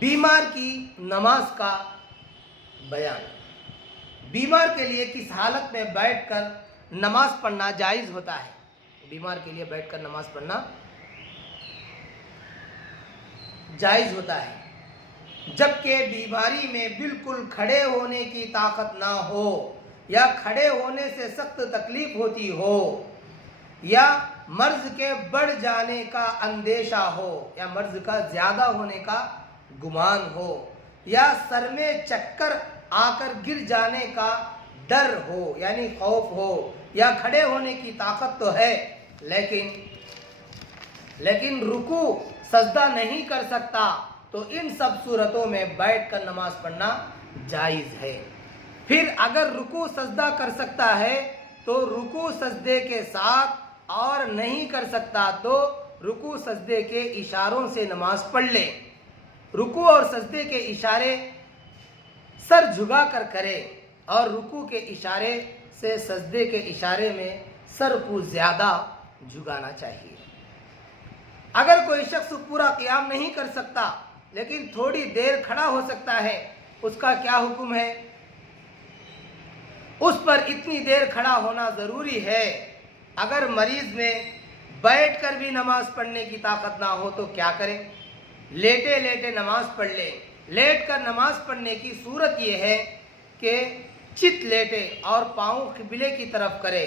बीमार की नमाज का बयान। बीमार के लिए किस हालत में बैठकर नमाज पढ़ना जायज़ होता है? बीमार के लिए बैठकर नमाज पढ़ना जायज़ होता है जबकि बीमारी में बिल्कुल खड़े होने की ताकत ना हो, या खड़े होने से सख्त तकलीफ होती हो, या मर्ज के बढ़ जाने का अंदेशा हो, या मर्ज का ज़्यादा होने का गुमान हो, या सर में चक्कर आकर गिर जाने का डर हो यानी खौफ हो, या खड़े होने की ताकत तो है लेकिन रुकू सजदा नहीं कर सकता, तो इन सब सूरतों में बैठकर नमाज पढ़ना जायज़ है। फिर अगर रुकू सजदा कर सकता है तो रुकू सजदे के साथ, और नहीं कर सकता तो रुकू सजदे के इशारों से नमाज पढ़ ले। रुकू और सजदे के इशारे सर झुका कर करे, और रुकू के इशारे से सजदे के इशारे में सर को ज़्यादा झुकाना चाहिए। अगर कोई शख्स पूरा क़ियाम नहीं कर सकता लेकिन थोड़ी देर खड़ा हो सकता है, उसका क्या हुक्म है? उस पर इतनी देर खड़ा होना ज़रूरी है। अगर मरीज़ में बैठकर भी नमाज पढ़ने की ताकत ना हो तो क्या करे? लेटे लेटे नमाज पढ़ ले। लेट कर नमाज पढ़ने की सूरत यह है कि चित लेटे और पाँव क़िबले की तरफ करे,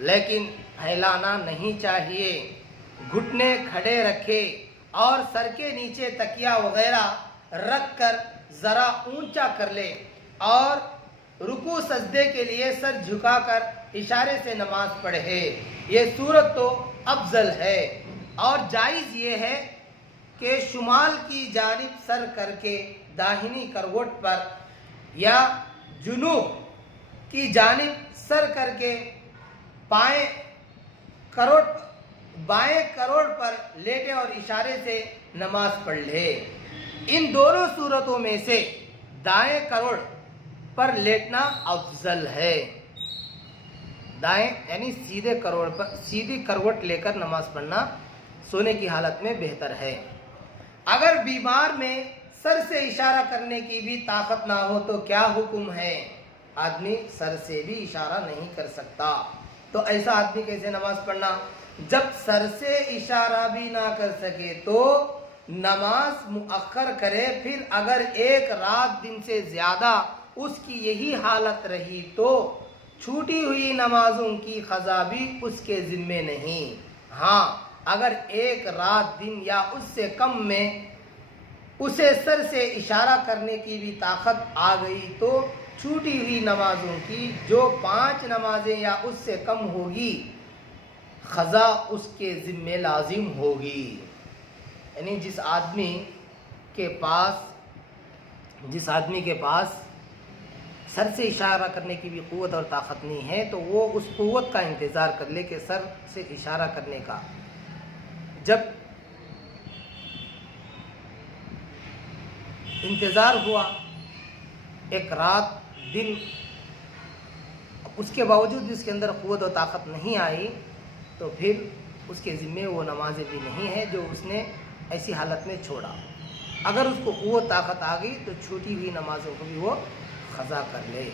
लेकिन फैलाना नहीं चाहिए। घुटने खड़े रखे और सर के नीचे तकिया वगैरह रख कर ज़रा ऊंचा कर ले, और रुकू सजदे के लिए सर झुकाकर इशारे से नमाज पढ़े। ये सूरत तो अफजल है। और जायज़ ये है कि शुमाल की जानिब सर करके दाहिनी करवट पर, या जुनूब की जानिब सर करके बाएं करोड़ पर लेटे और इशारे से नमाज पढ़ ले। इन दोनों सूरतों में से दाएं करोड़ पर लेटना अफजल है। दाएं यानी सीधे करोड़ पर, सीधी करवट लेकर नमाज पढ़ना सोने की हालत में बेहतर है। अगर बीमार में सर से इशारा करने की भी ताकत ना हो तो क्या हुक्म है? आदमी सर से भी इशारा नहीं कर सकता, तो ऐसा आदमी कैसे नमाज पढ़ना? जब सर से इशारा भी ना कर सके तो नमाज मुअक्खर करे। फिर अगर एक रात दिन से ज़्यादा उसकी यही हालत रही तो छूटी हुई नमाजों की क़ज़ा भी उसके ज़िम्मे नहीं। हाँ, अगर एक रात दिन या उससे कम में उसे सर से इशारा करने की भी ताकत आ गई तो छूटी हुई नमाजों की जो 5 नमाजें या उससे कम होगी, क़ज़ा उसके ज़िम्मे लाजिम होगी। यानी जिस आदमी के पास सर से इशारा करने की भी क़ुव्वत और ताकत नहीं है तो वो उस क़ुव्वत का इंतज़ार कर ले कि सर से इशारा करने का। जब इंतज़ार हुआ एक रात दिन, उसके बावजूद इसके अंदर क़ुव्वत और ताकत नहीं आई, तो फिर उसके ज़िम्मे वो नमाजें भी नहीं है जो उसने ऐसी हालत में छोड़ा। अगर उसको क़ुव्वत ताकत आ गई तो छूटी हुई नमाज़ों को भी वो क़ज़ा कर ले।